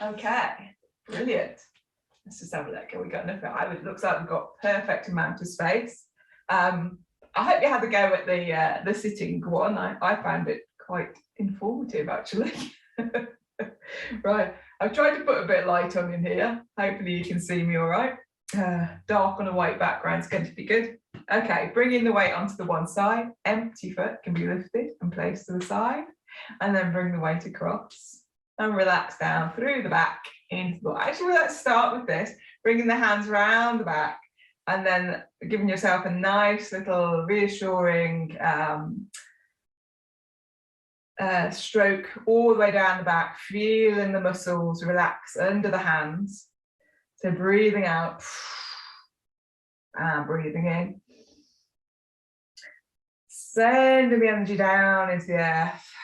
Okay, brilliant. Let's just have a look. Have we got enough? It looks like we've got perfect amount of space. I hope you had a go at the sitting one. I found it quite informative, actually. Right, I've tried to put a bit of light on in here. Hopefully you can see me all right. Dark on a white background is going to be good. Okay, bringing the weight onto the one side. Empty foot can be lifted and placed to the side, and then bring the weight across. And relax down through the back into the. Actually, let's start with this, bringing the hands around the back and then giving yourself a nice little reassuring stroke all the way down the back, feeling the muscles relax under the hands. So breathing out and breathing in. Sending the energy down into the earth.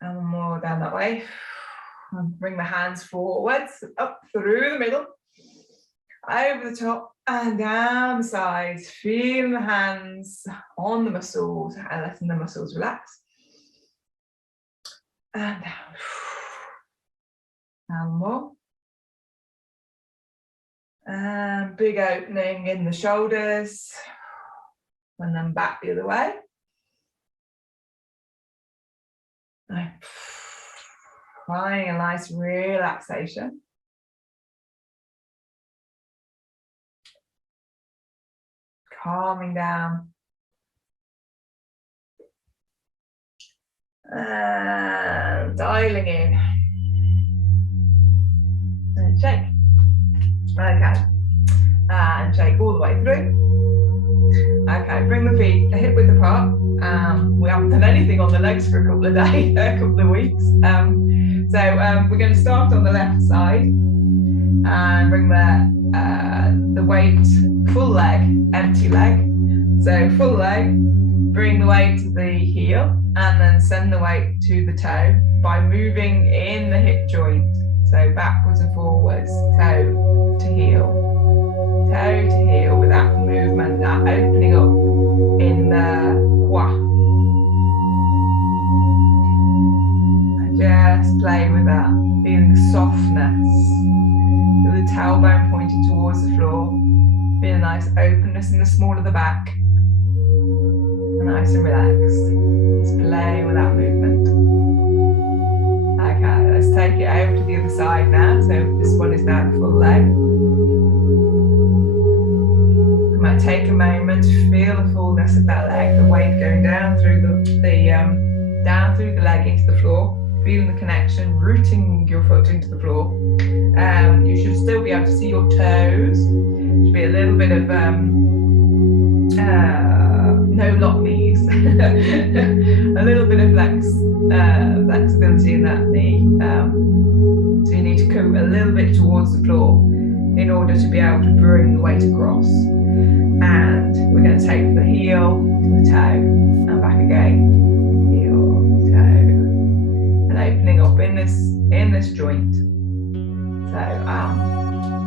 And more down that way. And bring the hands forwards, up through the middle, over the top and down the sides, feeling the hands on the muscles and letting the muscles relax. And down. And more. And big opening in the shoulders. And then back the other way. Finding a nice relaxation. Calming down. And dialing in. And shake. Okay. And shake all the way through. Okay, bring the feet hip width apart. We haven't done anything on the legs for a couple of days, a couple of weeks. So we're going to start on the left side and bring the weight, full leg, empty leg. So full leg, bring the weight to the heel and then send the weight to the toe by moving in the hip joint. So backwards and forwards, toe to heel with that movement, that opening up in the quad. And just play with that, feeling softness. Feel the tailbone pointing towards the floor. Feel a nice openness in the small of the back. Nice and relaxed. Just playing with that movement. Okay, let's take it over to the other side now. So this one is now full leg. You might take a moment to feel the fullness of that leg, the weight going down through down through the leg into the floor, feeling the connection, rooting your foot into the floor. You should still be able to see your toes. Should be a little bit of no lock knees, a little bit of flexibility in that knee. So you need to come a little bit towards the floor in order to be able to bring the weight across. And we're going to take the heel to the toe and back again. Heel, toe, and opening up in this joint. So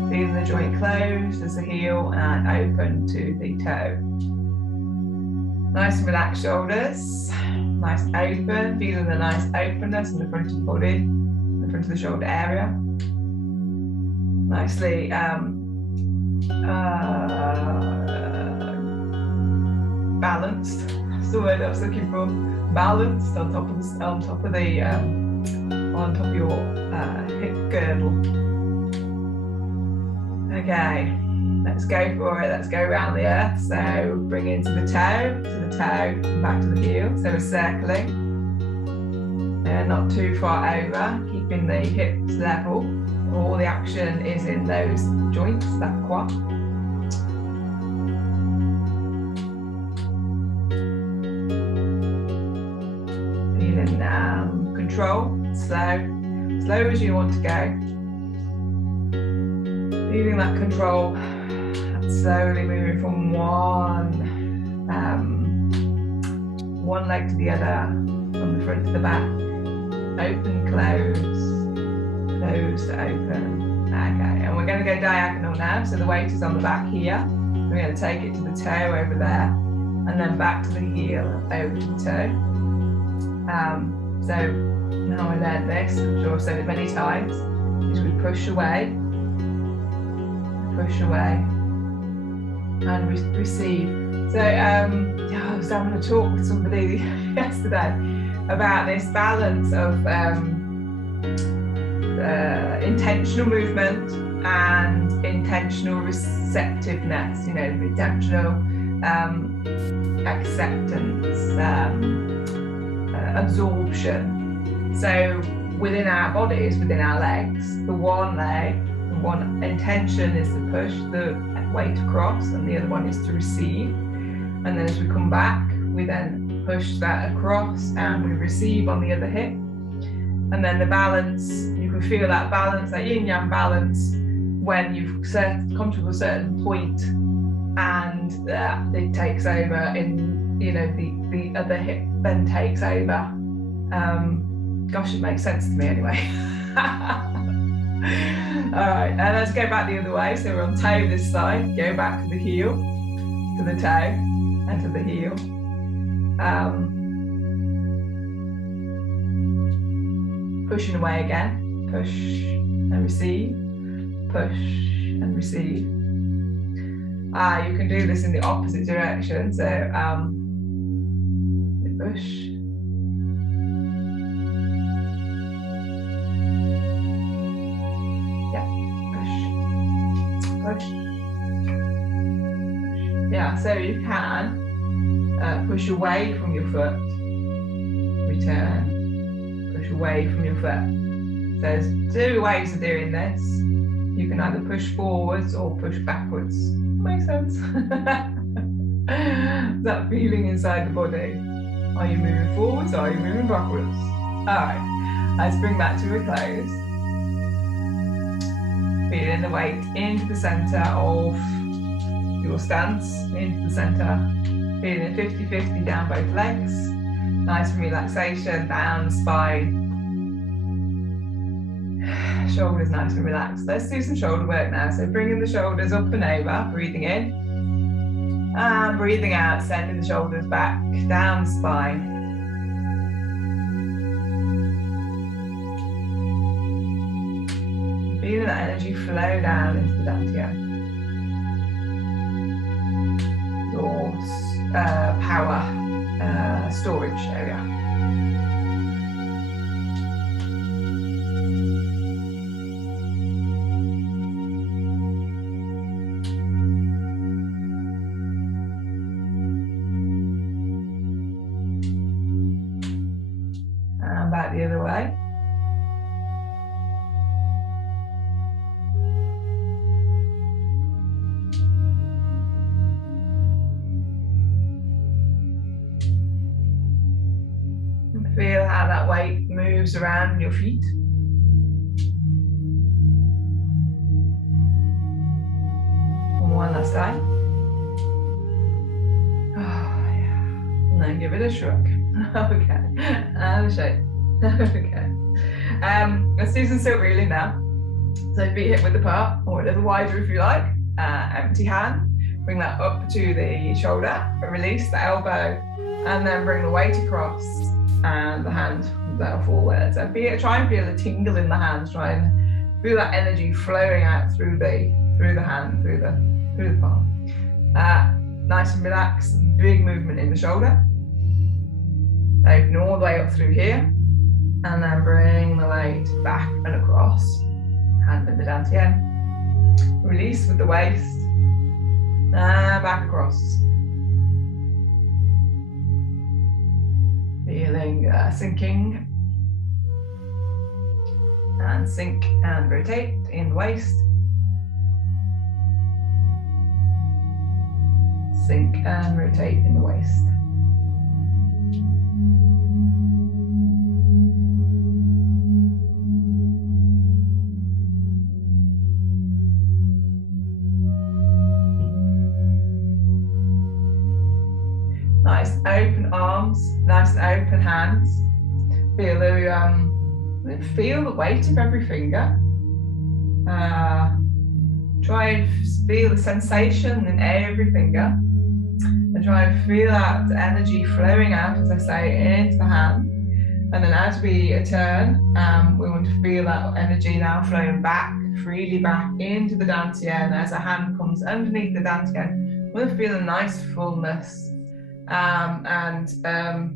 feeling the joint closed as the heel and open to the toe. Nice and relaxed shoulders, nice open, feeling the nice openness in the front of the body, the front of the shoulder area. Nicely balanced. That's the word I was looking for. Balanced on top of your hip girdle. Okay. Let's go for it. Let's go around the earth. So bring into the toe, and back to the heel. So we're circling. Not too far over, keeping the hips level. All the action is in those joints, that quad. Feeling control, slow as you want to go. Feeling that control. Slowly moving from one leg to the other, from the front to the back. Open, close, close to open. Okay, and we're going to go diagonal now. So the weight is on the back here. We're going to take it to the toe over there, and then back to the heel over to the toe. So now I learned this, I'm sure I've said it many times, is we push away, and receive. So I was having a talk with somebody yesterday about this balance of intentional movement and intentional receptiveness, you know, intentional acceptance, absorption. So within our bodies, within our legs, the one leg, the one intention is to push the weight across, and the other one is to receive. And then as we come back, we then push that across and we receive on the other hip. And then the balance, you can feel that balance, that yin yang balance, when you've come to a certain point and it takes over in, you know, the other hip then takes over. Gosh, it makes sense to me anyway. All right, and let's go back the other way. So we're on toe this side, go back to the heel, to the toe, and to the heel. Pushing away again, push and receive, push and receive. You can do this in the opposite direction, so push, yeah, push, yeah, so you can push away from your foot, return, push away from your foot. So there's two ways of doing this. You can either push forwards or push backwards. Makes sense. That feeling inside the body. Are you moving forwards or are you moving backwards? Alright, let's bring that to a close. Feeling the weight into the centre of your stance, into the centre. Feeling 50-50 down both legs. Nice relaxation down the spine. Shoulders nice and relaxed. Let's do some shoulder work now. So bringing the shoulders up and over, breathing in. And breathing out, sending the shoulders back, down the spine. Feeling that energy flow down into the Dantien. Your power storage area. And back the other way. Feel how that weight moves around your feet. One last time. Oh, yeah. And then give it a shrug. Okay. And a shake. Okay. Let's do some silk reeling now. So feet hip width apart, or a little wider if you like. Empty hand. Bring that up to the shoulder. Release the elbow, and then bring the weight across. And the hand down forward. So try and feel a tingle in the hands. Try and feel that energy flowing out through the hand, through the palm. Nice and relaxed. Big movement in the shoulder. Open all the way up through here, and then bring the weight back and across. Hand in the Dantien. Release with the waist, and back across. Feeling sinking, and sink and rotate in the waist. Sink and rotate in the waist. Nice open arms, nice and open hands. Feel the weight of every finger. Try and feel the sensation in every finger. And try and feel that energy flowing out, as I say, into the hand. And then as we turn, we want to feel that energy now flowing back, freely back into the Dantien. As a hand comes underneath the Dantien, we'll feel a nice fullness and a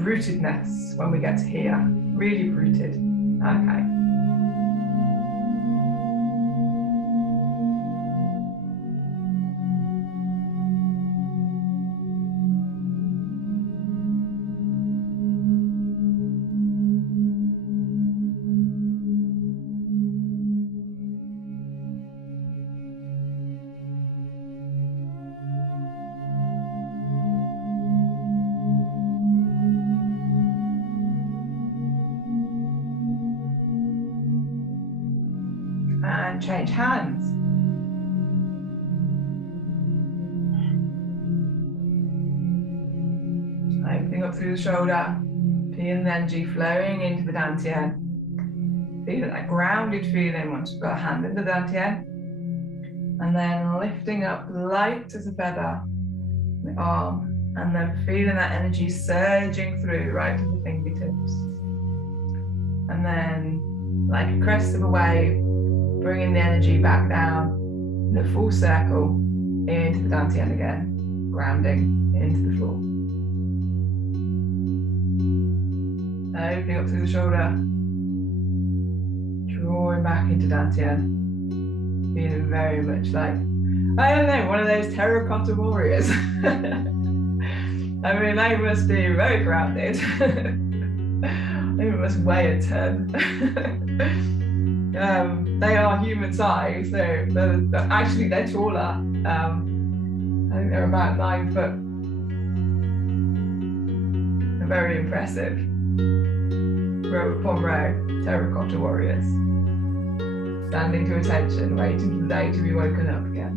rootedness when we get to here. Really rooted. Okay. And change hands. Opening up through the shoulder, feeling the energy flowing into the Dantien. Feeling that grounded feeling once you've got a hand in the Dantien. And then lifting up light as a feather, the arm, and then feeling that energy surging through right to the fingertips. And then, like a crest of a wave, bringing the energy back down in a full circle into the Dantien again, grounding into the floor. Opening up through the shoulder, drawing back into Dantien, feeling very much like, I don't know, one of those terracotta warriors. I mean, they must be very grounded. They must weigh a ton. They are human size, so actually they're taller. I think they're about 9 foot. They're very impressive. Row upon row, terracotta warriors. Standing to attention, waiting for the day to be woken up again.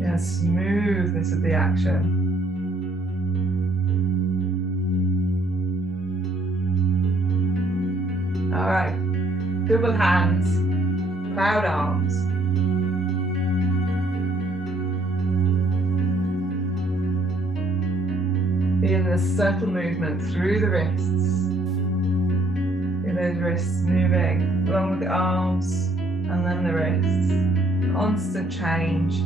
The smoothness of the action. All right, double hands, cloud arms. Feel the subtle movement through the wrists. Feel those wrists moving along with the arms and then the wrists. Constant change.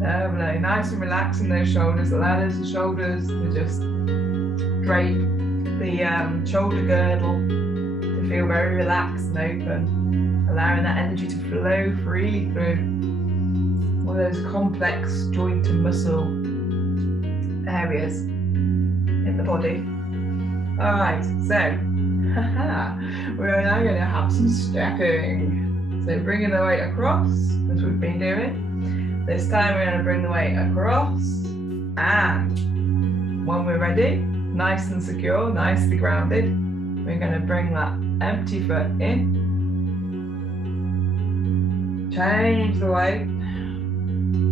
Lovely, nice and relaxing those shoulders. Allow those shoulders to just drape the shoulder girdle to feel very relaxed and open. Allowing that energy to flow freely through all those complex joint and muscle areas in the body. All right, so we're now going to have some stepping. So bringing the weight across, as we've been doing. This time we're going to bring the weight across, and when we're ready, nice and secure, nicely grounded, we're going to bring that empty foot in, change the weight,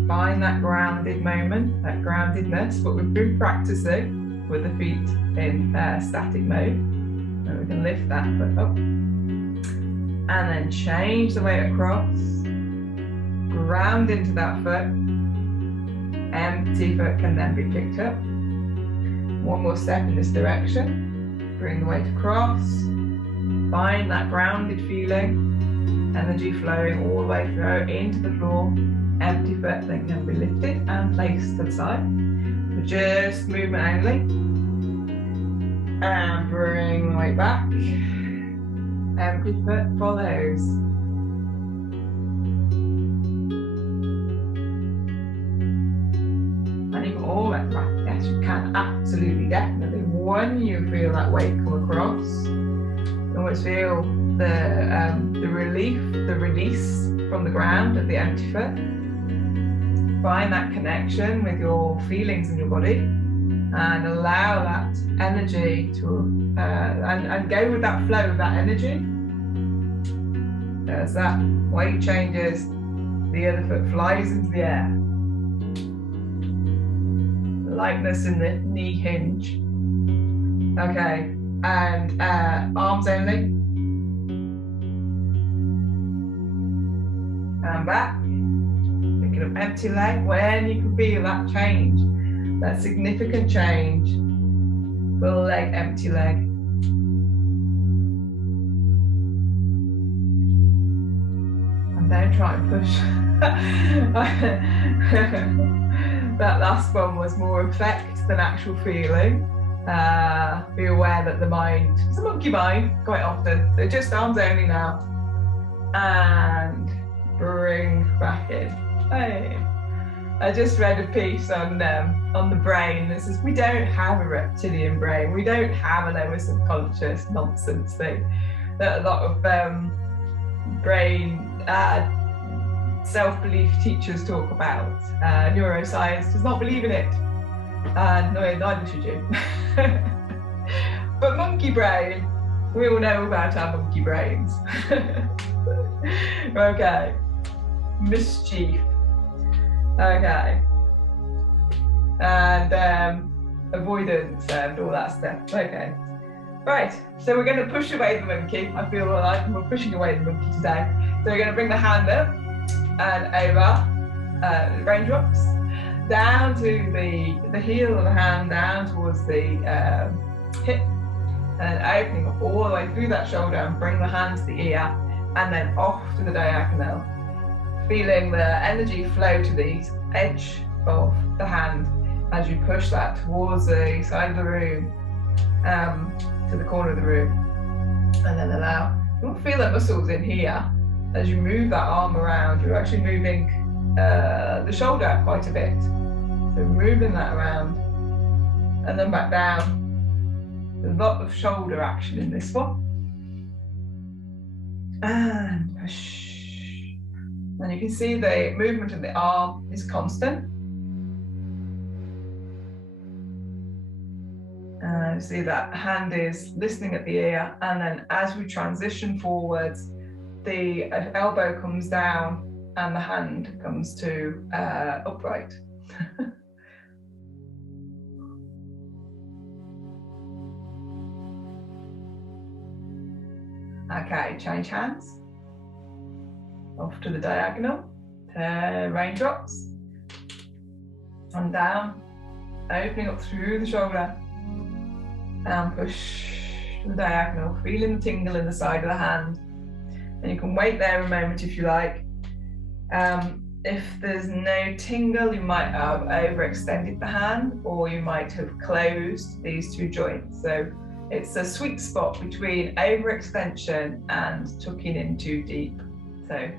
find that grounded moment, that groundedness, what we've been practicing with the feet in static mode, and we can lift that foot up, and then change the weight across, ground into that foot, empty foot can then be picked up. One more step in this direction, bring the weight across, find that grounded feeling, energy flowing all the way through into the floor, empty foot then can be lifted and placed to the side, so just movement only, and bring the weight back, empty foot follows. And you can almost, yes, you can absolutely, definitely. When you feel that weight come across, you almost feel the relief, the release from the ground at the empty foot. Find that connection with your feelings in your body and allow that energy to, and go with that flow of that energy. As that weight changes, the other foot flies into the air. Lightness in the knee hinge. Okay, and arms only. And back. Picking up empty leg. When you can feel that change, that significant change. Full leg, empty leg. And don't try and push. That last one was more effect than actual feeling. Be aware that the mind, it's a monkey mind quite often. So just arms only now. And bring back in. Hey. I just read a piece on the brain that says we don't have a reptilian brain. We don't have a lower subconscious nonsense thing that a lot of brain self-belief teachers talk about. Neuroscience does not believe in it. No, neither should you. But monkey brain, we all know about our monkey brains. Okay. Mischief. Okay. And avoidance and all that stuff. Okay. Right, so we're going to push away the monkey. I feel like we're pushing away the monkey today. So we're going to bring the hand up and over, raindrops, down to the heel of the hand, down towards the hip, and opening up all the way through that shoulder and bring the hand to the ear, and then off to the diagonal. Feeling the energy flow to the edge of the hand as you push that towards the side of the room, to the corner of the room, and then allow. You'll feel the muscles in here as you move that arm around. You're actually moving the shoulder quite a bit, so moving that around, and then back down. There's a lot of shoulder action in this one, and push. And you can see the movement of the arm is constant. And see that hand is listening at the ear, and then as we transition forwards, the elbow comes down and the hand comes to upright. Okay, change hands. Off to the diagonal, raindrops, and down, opening up through the shoulder, and push to the diagonal, feeling the tingle in the side of the hand. And you can wait there a moment if you like. If there's no tingle, you might have overextended the hand, or you might have closed these two joints. So it's a sweet spot between overextension and tucking in too deep. So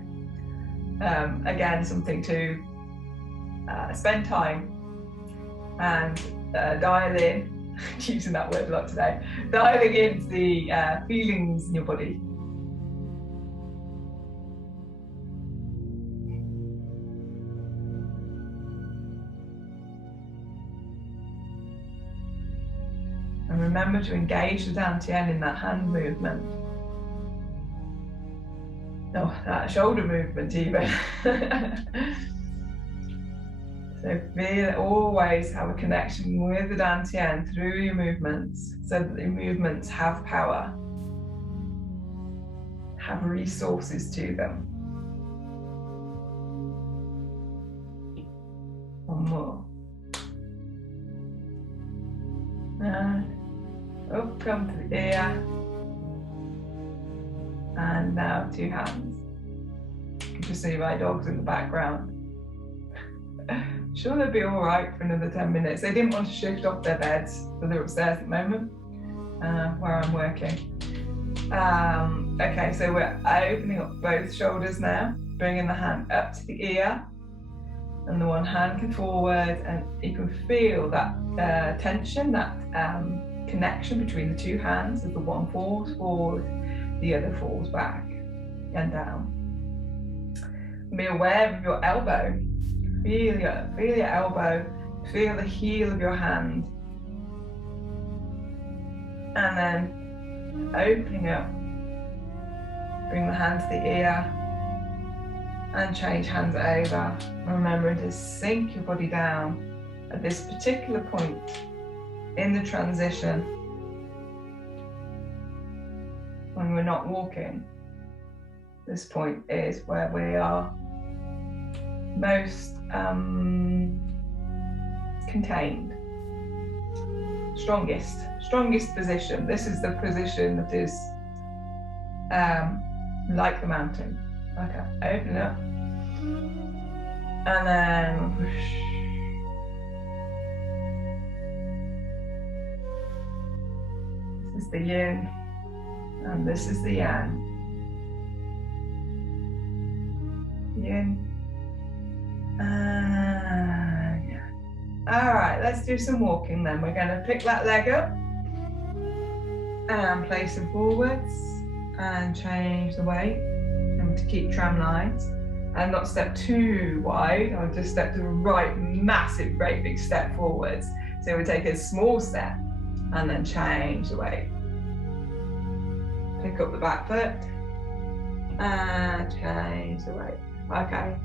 again, something to spend time and dial in, using that word a lot today, dialing into the feelings in your body. And remember to engage the Dantien in that hand movement. Oh, that shoulder movement even. So feel it, always have a connection with the Dantien through your movements, so that the movements have power, have resources to them. One more. And up, come to the ear. And now two hands. You can just see my dogs in the background. Sure, they'll be all right for another 10 minutes. They didn't want to shift off their beds, so they're upstairs at the moment, where I'm working. Okay, so we're opening up both shoulders now, bringing the hand up to the ear, And the one hand can forward, and you can feel that tension, that connection between the two hands as the one falls forward, the other falls back and down. Be aware of your elbow. Feel your elbow, feel the heel of your hand. And then opening up, bring the hand to the ear and change hands over. Remembering to sink your body down at this particular point in the transition when we're not walking. This point is where we are most contained, strongest position. This is the position that is like the mountain. Okay, open up and then push. This is the yin and this is the yang. Yin and yang. All right, let's do some walking then. We're going to pick that leg up and place it forwards and change the weight. And to keep tram lines and not step too wide. I'll just step to the right, massive, great big step forwards. So we take a small step and then change the weight. Pick up the back foot and change the weight. Okay,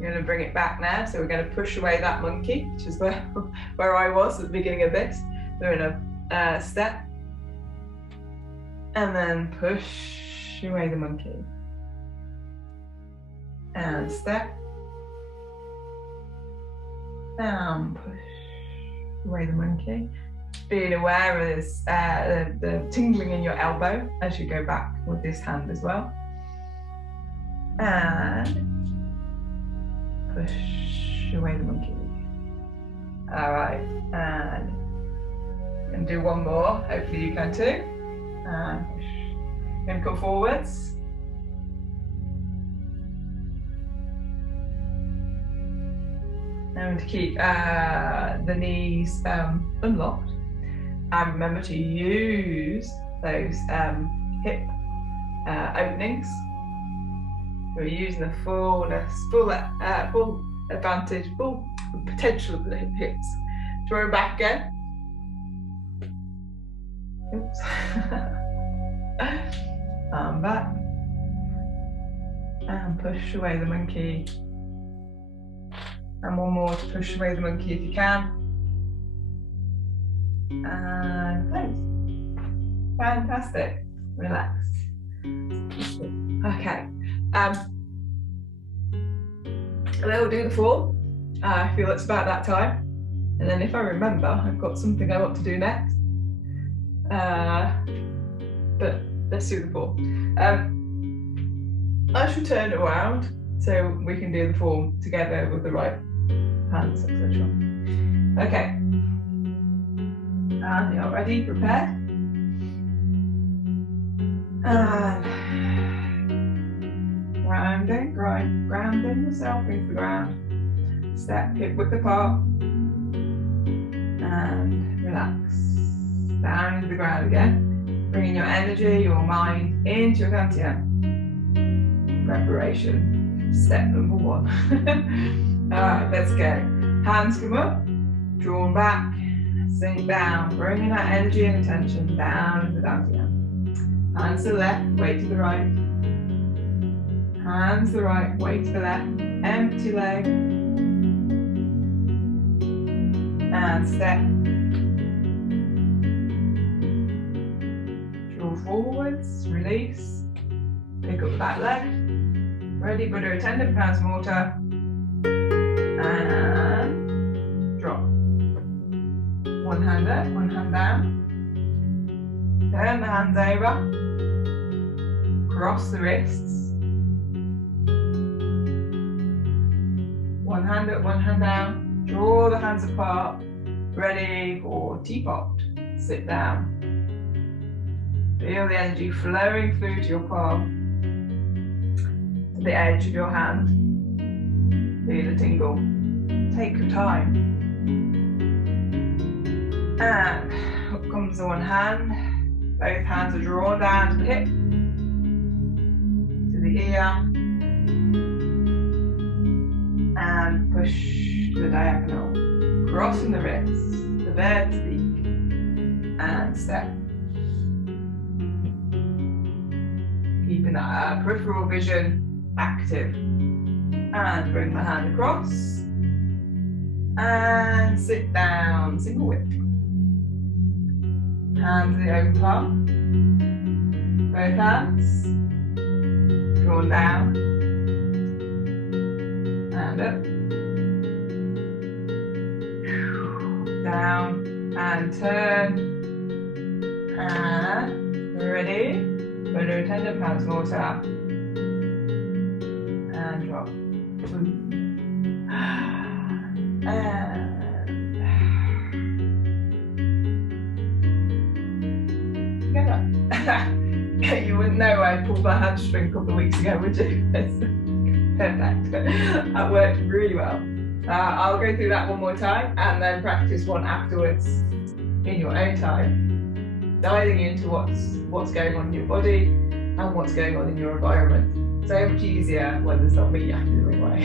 we're going to bring it back now. So we're going to push away that monkey, which is where I was at the beginning of this. We're in a step and then push away the monkey. And step and push away the monkey. Being aware of this, the tingling in your elbow as you go back with this hand as well. And push away the monkey. All right, and do one more. Hopefully you can too. And push. Then come forwards. And to keep the knees unlocked, and remember to use those hip openings. We're using the full advantage, full potential of the hips. Throw back again. Oops. Arm back. And push away the monkey. And one more to push away the monkey if you can. And close. Fantastic. Relax. Okay. We'll do the form. I feel it's about that time. And then if I remember, I've got something I want to do next. But let's do the form. I shall turn it around so we can do the form together with the right hands, etc. Okay. And you're ready, prepared. And grounding yourself into the ground. Step hip width apart. And relax. Down into the ground again. Bringing your energy, your mind into your Dantien. Preparation. Step number 1. Alright, let's go. Hands come up, drawn back, sink down, bringing that energy and attention down into the Dantien. Hands to the left, weight to the right. Hands to the right, weight to the left. Empty leg. And step. Draw forwards, release. Pick up the back leg. Ready, Buddha attendant, pounds mortar. And drop. One hand up, one hand down. Turn the hands over. Cross the wrists. One hand up, one hand down. Draw the hands apart. Ready for teapot. Sit down. Feel the energy flowing through to your palm. To the edge of your hand. Feel the tingle. Take your time. And up comes the one hand. Both hands are drawn down to the hip, to the ear, and push to the diagonal, crossing the wrists, the bird's beak, and step. Keeping that peripheral vision active. And bring the hand across, and sit down, single whip. Hand to the open palm, both hands, drawn down, and up, down, and turn, and ready, motor attendant, pounds mortar, and drop, You wouldn't know I pulled my hamstring a couple of weeks ago, would you? It's perfect. That worked really well. I'll go through that one more time and then practice one afterwards in your own time, diving into what's going on in your body and what's going on in your environment. So much easier when there's not me acting the wrong way.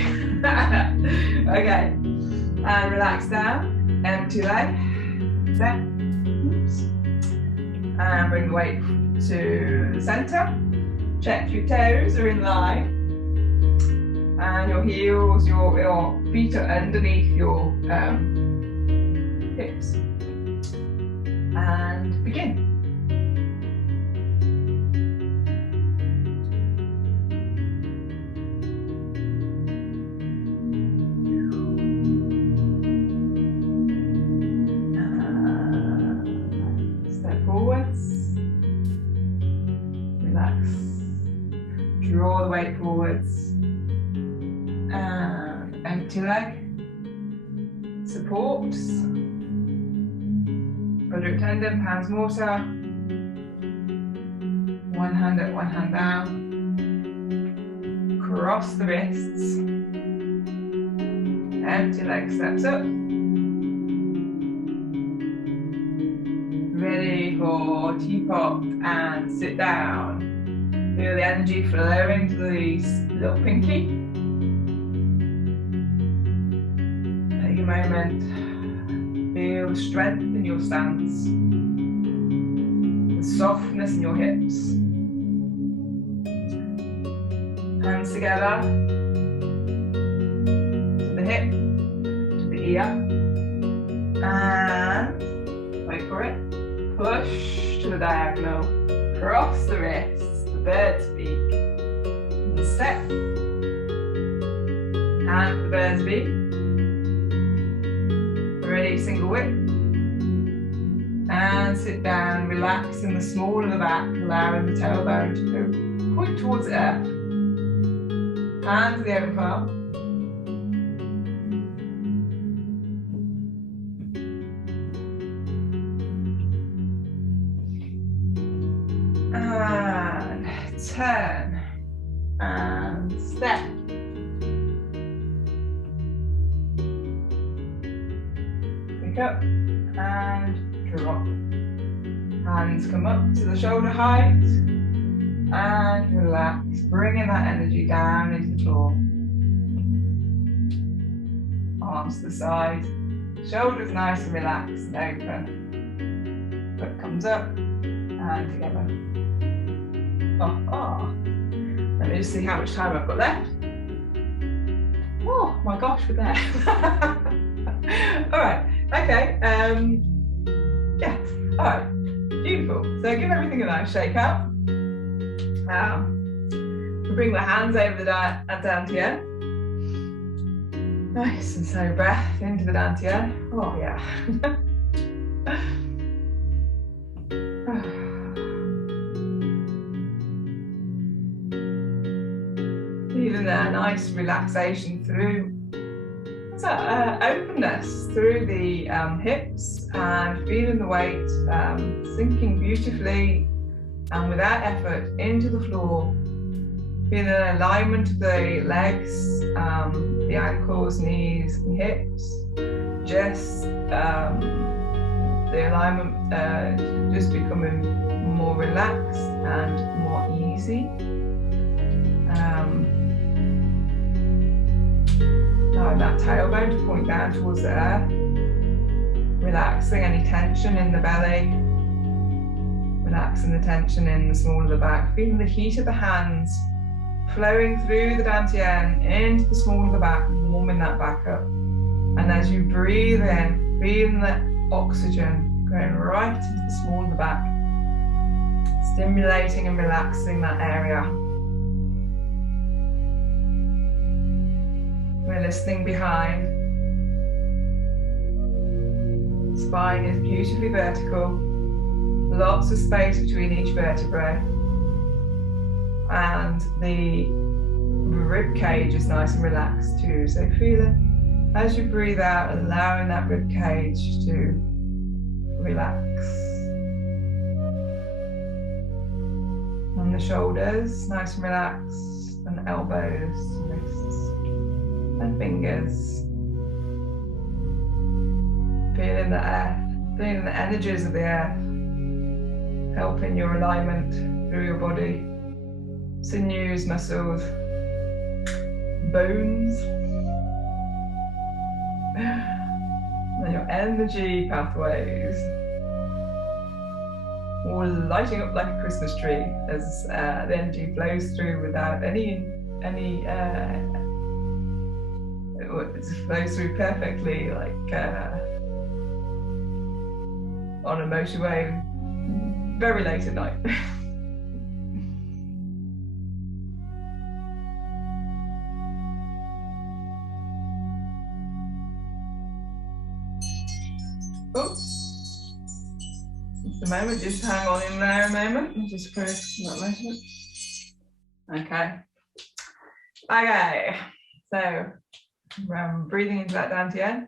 Okay, and relax down, empty leg, step, oops. And bring the weight to the centre. Check your toes are in line. And your heels, your feet are underneath your hips. And begin. Draw the weight forwards, and empty leg, supports, budget tendon, pans mortar, one hand up, one hand down, cross the wrists, empty leg steps up, ready for teapot and sit down. Feel the energy flowing to the little pinky. Take a moment. Feel the strength in your stance. The softness in your hips. Hands together. To the hip. To the ear. And wait for it. Push to the diagonal. Cross the wrist. Bird's beak, and step, and the bird's beak, ready, single whip, and sit down, relax in the small of the back, allowing the tailbone to go point towards the earth, hand to the open palm, turn and step. Pick up and drop. Hands come up to the shoulder height and relax, bringing that energy down into the floor. Arms to the side, shoulders nice and relaxed and open. Foot comes up and together. Let me just see how much time I've got left. Oh my gosh, we're there. All right, okay. Yeah, all right, beautiful. So give everything a nice shake up. We'll bring the hands over the Dantien. Nice and slow breath into the Dantien. Oh yeah. Feeling a nice relaxation through openness through the hips, and feeling the weight sinking beautifully and without effort into the floor, Feel the alignment of the legs, the ankles, knees, and hips. Just the alignment just becoming more relaxed and more easy. Allowing that tailbone to point down towards the earth. Relaxing any tension in the belly. Relaxing the tension in the small of the back. Feeling the heat of the hands flowing through the Dantien into the small of the back, warming that back up. And as you breathe in, feeling the oxygen going right into the small of the back, stimulating and relaxing that area. We're listening behind. Spine is beautifully vertical, lots of space between each vertebrae, and the rib cage is nice and relaxed too. So feel it as you breathe out, allowing that rib cage to relax. And the shoulders, nice and relaxed, and elbows, wrists, and fingers. Feeling the earth, feeling the energies of the earth, helping your alignment through your body, sinews, muscles, bones, and your energy pathways, all lighting up like a Christmas tree as the energy flows through without it flows through perfectly, like on a motorway very late at night. Oops. Just a moment, just hang on in there a moment. I'll just press that measurement. Okay. Okay. So breathing into that Dantien.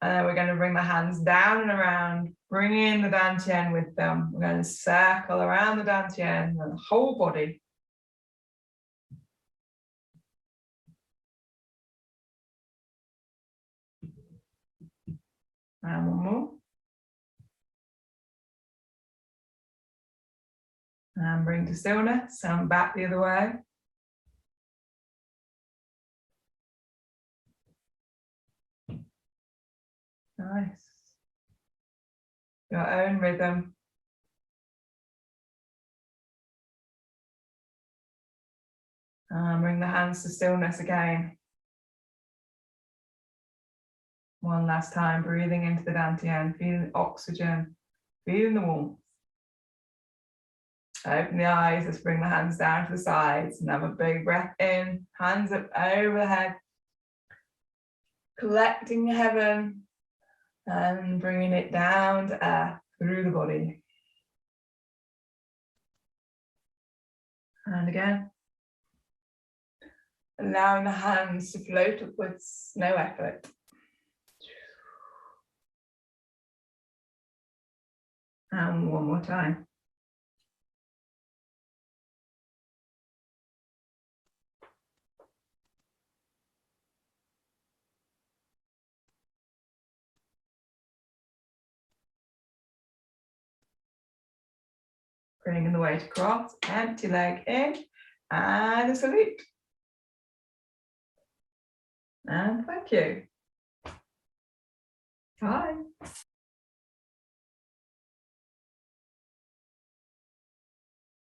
And then we're going to bring the hands down and around, bringing the Dantien with them. We're going to circle around the Dantien and the whole body. And one more. And bring to stillness and back the other way. Nice. Your own rhythm. And bring the hands to stillness again. One last time, breathing into the Dantien, feeling the oxygen, feeling the warmth. Open the eyes, let's bring the hands down to the sides and have a big breath in, hands up over the head, collecting the heaven and bringing it down to earth through the body. And again, allowing the hands to float upwards, no effort. And one more time. Bringing the weight across, empty leg in, and a salute. And thank you. Bye.